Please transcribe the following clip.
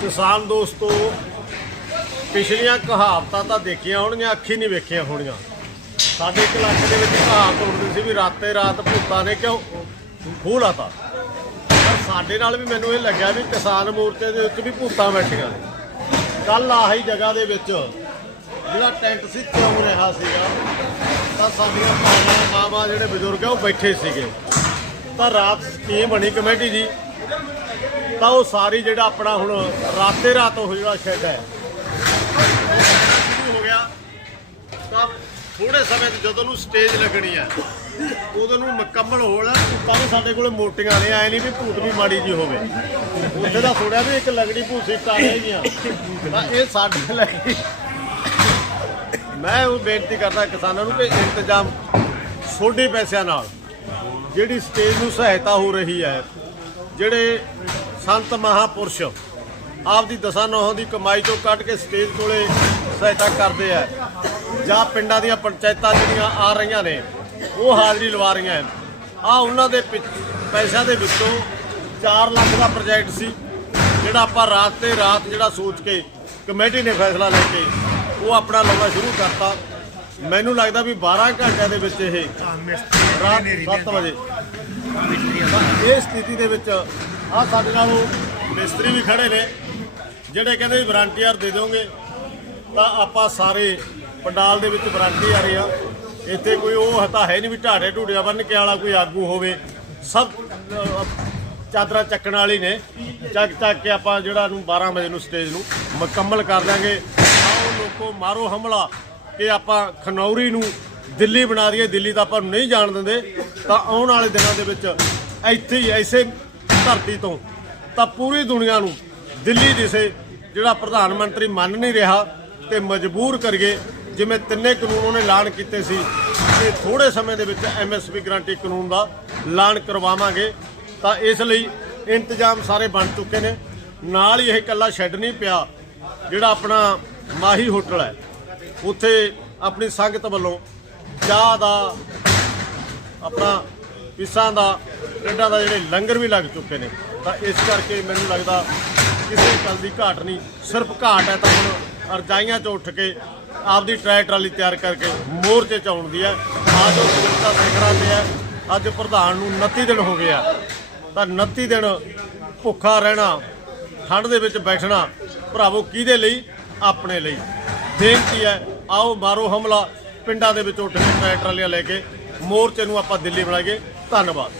ਕਿਸਾਨ ਦੋਸਤੋ, ਪਿਛਲੀਆਂ ਕਹਾਵਤਾਂ ਤਾਂ ਦੇਖੀਆਂ ਹੋਣਗੀਆਂ, ਅੱਖੀ ਨਹੀਂ ਵੇਖੀਆਂ ਹੋਣਗੀਆਂ ਸਾਡੇ ਕਲਾਸ ਦੇ ਵਿੱਚ ਕਹਾਵਤ ਉੱਠਦੀ ਸੀ ਵੀ ਰਾਤੇ ਰਾਤ ਭੂਤਾਂ ਨੇ ਕਿਉਂ ਖੂਹ ਲਾਤਾ। ਸਾਡੇ ਨਾਲ ਵੀ ਮੈਨੂੰ ਇਹ ਲੱਗਿਆ ਵੀ ਕਿਸਾਨ ਮੋਰਚੇ ਦੇ ਉੱਤੇ ਵੀ ਭੂਤਾਂ ਬੈਠੀਆਂ ਨੇ। ਕੱਲ ਆਹੀ ਜਗ੍ਹਾ ਦੇ ਵਿੱਚ ਜਿਹੜਾ ਟੈਂਟ ਸੀ ਕਿਉਂ ਰਿਹਾ ਸੀਗਾ, ਤਾਂ ਸਾਡੀਆਂ ਭੈਣਾਂ ਮਾਵਾਂ ਜਿਹੜੇ ਬਜ਼ੁਰਗ ਆ, ਉਹ ਬੈਠੇ ਸੀਗੇ। ਤਾਂ ਰਾਤ ਸਕੀਮ ਬਣੀ ਕਮੇਟੀ ਦੀ, ਤਾਂ ਉਹ ਸਾਰੀ ਜਿਹੜਾ ਆਪਣਾ ਹੁਣ ਰਾਤੇ ਰਾਤ ਉਹ ਜਿਹੜਾ ਸ਼ੈੱਡ ਹੈ, ਸ਼ੁਰੂ ਹੋ ਗਿਆ। ਤਾਂ ਥੋੜੇ ਸਮੇਂ 'ਚ ਜਦੋਂ ਨੂੰ ਸਟੇਜ ਲੱਗਣੀ ਹੈ ਉਦੋਂ ਨੂੰ ਮੁਕੰਮਲ ਹੋਣਾ ਤਾਂ ਸਾਡੇ ਕੋਲ ਮੋਟੀਆਂ ਨੇ, ਐ ਨਹੀਂ ਵੀ ਭੂਤ ਵੀ ਮਾੜੀ ਜੀ ਹੋਵੇ। ਉੱਥੇ ਦਾ ਥੋੜਾ ਵੀ ਇੱਕ ਲਗੜੀ ਭੂਸੀ ਟਾ ਹੈਗੀਆਂ ਤਾਂ ਇਹ ਸਾਡੇ ਲਈ ਮੈਂ ਉਹ ਬੇਨਤੀ ਕਰਦਾ ਕਿਸਾਨਾਂ ਨੂੰ ਕਿ ਇੰਤਜ਼ਾਮ ਛੋਟੇ ਪੈਸਿਆਂ ਨਾਲ ਜਿਹੜੀ ਸਟੇਜ ਨੂੰ ਸਹਾਇਤਾ ਹੋ ਰਹੀ ਹੈ, ਜਿਹੜੇ ਸੰਤ ਮਹਾਪੁਰਸ਼ ਆਪਦੀ ਦਸਾਂ ਨੌਹਾਂ ਦੀ ਕਮਾਈ ਤੋਂ ਕੱਢ ਕੇ ਸਟੇਜ ਕੋਲੇ ਸਹਾਇਤਾ ਕਰਦੇ ਆ, ਜਾਂ ਪਿੰਡਾਂ ਦੀਆਂ ਪੰਚਾਇਤਾਂ ਜਿਹੜੀਆਂ ਆ ਰਹੀਆਂ ਨੇ, ਉਹ ਹਾਜ਼ਰੀ ਲਵਾ ਰਹੀਆਂ ਆ ਉਹਨਾਂ ਦੇ ਪਿੱਛ- ਪੈਸਿਆਂ ਦੇ ਵਿੱਚੋਂ 4 ਲੱਖ ਦਾ ਪ੍ਰੋਜੈਕਟ ਸੀ, ਜਿਹੜਾ ਆਪਾਂ ਰਾਤ ਤੇ ਰਾਤ ਜਿਹੜਾ ਸੋਚ ਕੇ ਕਮੇਟੀ ਨੇ ਫੈਸਲਾ ਲੈ ਕੇ ਉਹ ਆਪਣਾ ਲਾਉਣਾ ਸ਼ੁਰੂ ਕਰਤਾ। ਮੈਨੂੰ ਲੱਗਦਾ ਵੀ 12 ਘੰਟਿਆਂ ਦੇ ਵਿੱਚ ਇਹ ਰਾਤ 7 ਵਜੇ। ਇਹ ਸਥਿਤੀ ਦੇ ਵਿੱਚ ਆ ਸਾਡੇ ਨਾਲ ਉਹ ਮਿਸਤਰੀ ਵੀ ਖੜੇ ਨੇ ਜਿਹੜੇ ਕਹਿੰਦੇ ਵੀ ਵਾਰੰਟੀਅਰ ਦੇ ਦਿਓਗੇ ਤਾਂ ਆਪਾਂ ਸਾਰੇ ਪੰਡਾਲ ਦੇ ਵਿੱਚ ਵਾਰੰਟੀ ਆ ਰਹੀ ਆ। ਇੱਥੇ ਕੋਈ ਉਹ ਹਤਾ ਹੈ ਨਹੀਂ ਵੀ ਢਾੜੇ ਢੂੜਿਆ ਬੰਨ ਕੇ ਵਾਲਾ ਕੋਈ ਆਗੂ ਹੋਵੇ। ਸਭ ਚਾਦਰਾਂ ਚੱਕਣ ਵਾਲੀ ਨੇ। ਚੱਕ ਚੱਕ ਕੇ ਆਪਾਂ ਜਿਹੜਾ ਨੂੰ 12 ਵਜੇ ਨੂੰ ਸਟੇਜ ਨੂੰ ਮੁਕੰਮਲ ਕਰ ਦਾਂਗੇ ਆਓ ਲੋਕੋ, ਮਾਰੋ ਹਮਲਾ। ਕਿ ਆਪਾਂ ਖਨੌਰੀ ਨੂੰ ਦਿੱਲੀ ਬਣਾ ਦਈਏ। ਦਿੱਲੀ ਤਾਂ ਆਪਾਂ ਨੂੰ ਨਹੀਂ ਜਾਣ ਦਿੰਦੇ। ਤਾਂ ਆਉਣ ਵਾਲੇ ਦਿਨਾਂ ਦੇ ਵਿੱਚ ਇੱਥੇ ਹੀ, ਐਸੇ ਧਰਤੀ ਤੋਂ ਤਾਂ ਪੂਰੀ ਦੁਨੀਆ ਨੂੰ ਦਿੱਲੀ ਦਿਸੇ, ਜਿਹੜਾ ਪ੍ਰਧਾਨ ਮੰਤਰੀ ਮੰਨ ਨਹੀਂ ਰਿਹਾ ਤੇ ਮਜਬੂਰ ਕਰੀਏ, ਜਿਵੇਂ ਤਿੰਨੇ ਕਾਨੂੰਨ ਉਹਨੇ ਐਲਾਨ ਕੀਤੇ ਸੀ ਕਿ ਥੋੜੇ ਸਮੇਂ ਦੇ ਵਿੱਚ ਐਮਐਸਪੀ ਗਰੰਟੀ ਕਾਨੂੰਨ ਦਾ ਐਲਾਨ ਕਰਵਾਵਾਂਗੇ। ਤਾਂ ਇਸ ਲਈ ਇੰਤਜ਼ਾਮ ਸਾਰੇ ਬਣ ਚੁੱਕੇ ਨੇ। ਨਾਲ ਹੀ ਇਹ ਇਕੱਲਾ ਸ਼ੈੱਡ ਨਹੀਂ ਪਿਆ, ਜਿਹੜਾ ਆਪਣਾ ਮਾਹੀ ਹੋਟਲ ਹੈ। ਉੱਥੇ ਆਪਣੀ ਸੰਗਤ ਵੱਲੋਂ ਚਾਹ ਦਾ, ਆਪਣਾ ਪਿਸਾਂ ਦਾ ਟੇਡਾਂ ਦਾ ਜਿਹੜੇ ਲੰਗਰ ਵੀ ਲੱਗ ਚੁੱਕੇ ਨੇ। ਤਾਂ ਇਸ ਕਰਕੇ ਮੈਨੂੰ ਲੱਗਦਾ ਕਿਸੇ ਗੱਲ ਦੀ ਘਾਟ ਨਹੀਂ। ਸਿਰਫ ਘਾਟ ਹੈ ਤਾਂ ਹੁਣ ਅਰਜਾਈਆਂ 'ਚ ਉੱਠ ਕੇ ਆਪਦੀ ਟਰੈਕ ਟਰਾਲੀ ਤਿਆਰ ਕਰਕੇ ਮੋਰਚੇ 'ਚ ਆਉਣ ਦੀ ਹੈ। ਅੱਜ ਉਹ ਸਿਰਤਾ ਸਿਖਰਾਂ ਤੇ ਹੈ ਅੱਜ ਪ੍ਰਧਾਨ ਨੂੰ 29 ਦਿਨ ਹੋ ਗਿਆ ਤਾਂ 29 ਦਿਨ ਭੁੱਖਾ ਰਹਿਣਾ, ਠੰਡ ਦੇ ਵਿੱਚ ਬੈਠਣਾ, ਭਰਾਵੋ, ਕਿਹਦੇ ਲਈ? ਆਪਣੇ ਲਈ। ਬੇਨਤੀ ਹੈ, ਆਓ ਮਾਰੋ ਹਮਲਾ। ਪਿੰਡਾਂ ਦੇ ਵਿੱਚ ਉੱਠ ਕੇ ਟਰੈਕ ਟਰਾਲੀਆਂ ਲੈ ਕੇ ਮੋਰਚੇ ਨੂੰ ਆਪਾਂ ਦਿੱਲੀ ਬਣਾਈਏ ਧੰਨਵਾਦ।